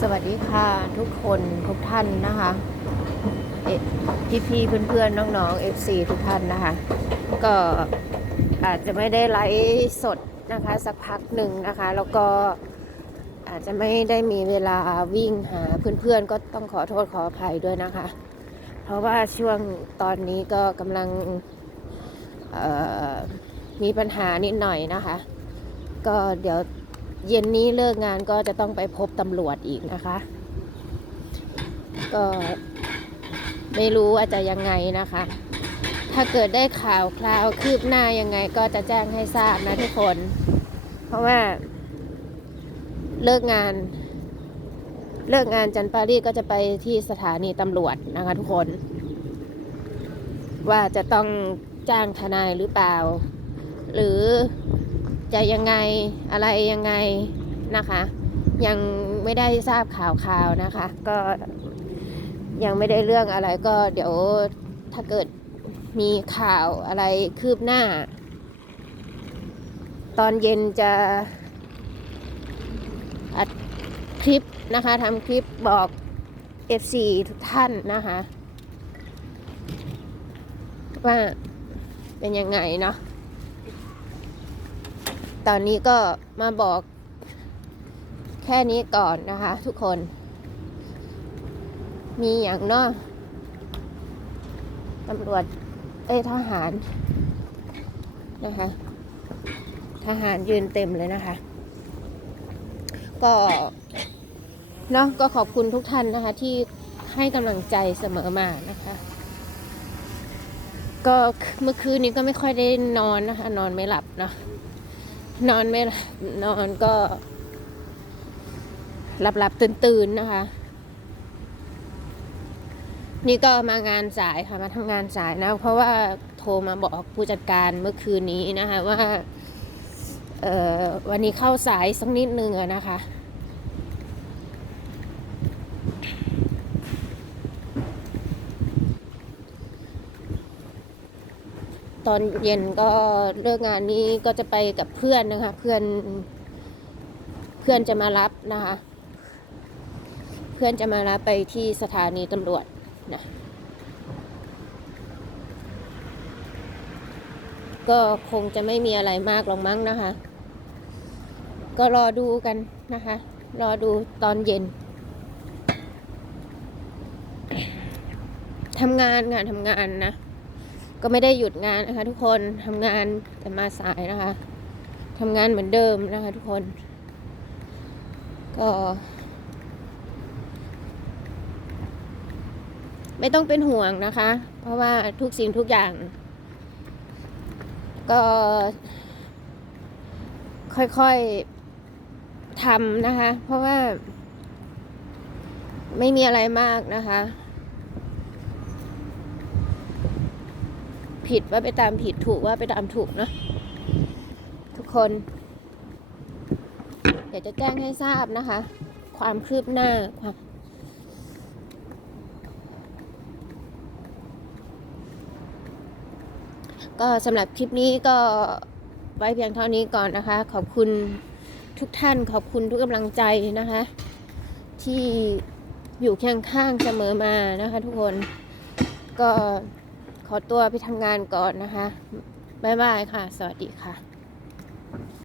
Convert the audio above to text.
สวัสดีค่ะทุกคนทุกท่านนะคะพี่พี่เพื่อนๆน้องๆ FC ทุกท่านนะคะ ก็อาจจะไม่ได้ไลฟ์สดนะคะ สักพักหนึ่งนะคะ แล้วก็อาจจะไม่ได้มีเวลาวิ่งหาเพื่อนๆ ก็ต้องขอโทษขออภัยด้วยนะคะ เพราะว่าช่วงตอนนี้ก็กำลังมีปัญหานิดหน่อยนะคะ ก็เดี๋ยว เย็นนี้เลิกงานก็จะต้องไปพบตำรวจอีกนะคะ ก็ไม่รู้ว่าจะยังไงนะคะ ถ้าเกิดได้ข่าวคราวคืบหน้ายังไงก็จะแจ้งให้ทราบนะทุกคน เพราะว่า เลิกงาน เลิกงานจันปารีก็จะไปที่สถานีตำรวจนะคะทุกคน ว่าจะต้องจ้างทนายหรือเปล่า หรือ จะยังไงอะไรยังไงนะคะ ยังไม่ได้ทราบข่าวข่าวนะคะ ก็ยังไม่ได้เรื่องอะไรก็เดี๋ยวถ้าเกิดมีข่าวอะไรคืบหน้า ตอนเย็นจะอัดคลิปนะคะทำคลิปบอก FC ทุกท่านนะคะ ว่าเป็นยังไงเนาะ ตอนนี้ก็มาบอกแค่นี้ก่อนนะคะ ทุกคน มีอย่างนาะตำรวจ เอ้ทหารนะคะ ทหารยืนเต็มเลยนะคะ ก็เนาะก็ขอบคุณทุกท่านนะคะ ที่ให้กำลังใจเสมอมานะคะ ก็เมื่อคืนนี้ก็ไม่ค่อยได้นอนนะคะ นอนไม่หลับเนาะ นอนไม่ลับนอนก็หลับหลับตื่นตื่นๆนะคะ นี่ก็มางานสายค่ะมาทำงานสายนะ เพราะว่าโทรมาบอกผู้จัดการเมื่อคืนนี้นะคะว่าวันนี้เข้าสายสักนิดนึงนะคะ ตอนเย็นก็เลิกงานนี้ก็จะไปกับเพื่อนนะคะ เพื่อน เพื่อนจะมารับนะคะ เพื่อนจะมารับไปที่สถานีตำรวจนะก็คงจะไม่มีอะไรมากหรอกมั้งนะคะ ก็รอดูกันนะคะ รอดูตอนเย็นทำงานงานทำงานนะ ก็ไม่ได้หยุดงานนะคะ ทุกคนทำงานแต่มาสายนะคะทำงานเหมือนเดิมนะคะ ทุกคน ก็ไม่ต้องเป็นห่วงนะคะ เพราะว่าทุกสิ่งทุกอย่าง ก็ ค่อยๆทำนะคะ เพราะว่า ไม่มีอะไรมากนะคะ ผิดว่าไปตามผิดถูกว่าไปตามถูกเนอะทุกคน เดี๋ยวจะแจ้งให้ทราบนะคะ ความคืบหน้าความก็สำหรับคลิปนี้ก็ไว้เพียงเท่านี้ก่อนนะคะ ขอบคุณทุกท่านขอบคุณทุกกำลังใจนะคะ ที่อยู่เคียงข้างเสมอมานะคะ ทุกคนก็ ขอตัวไปทำงานก่อนนะคะ บ๊ายบายค่ะ สวัสดีค่ะ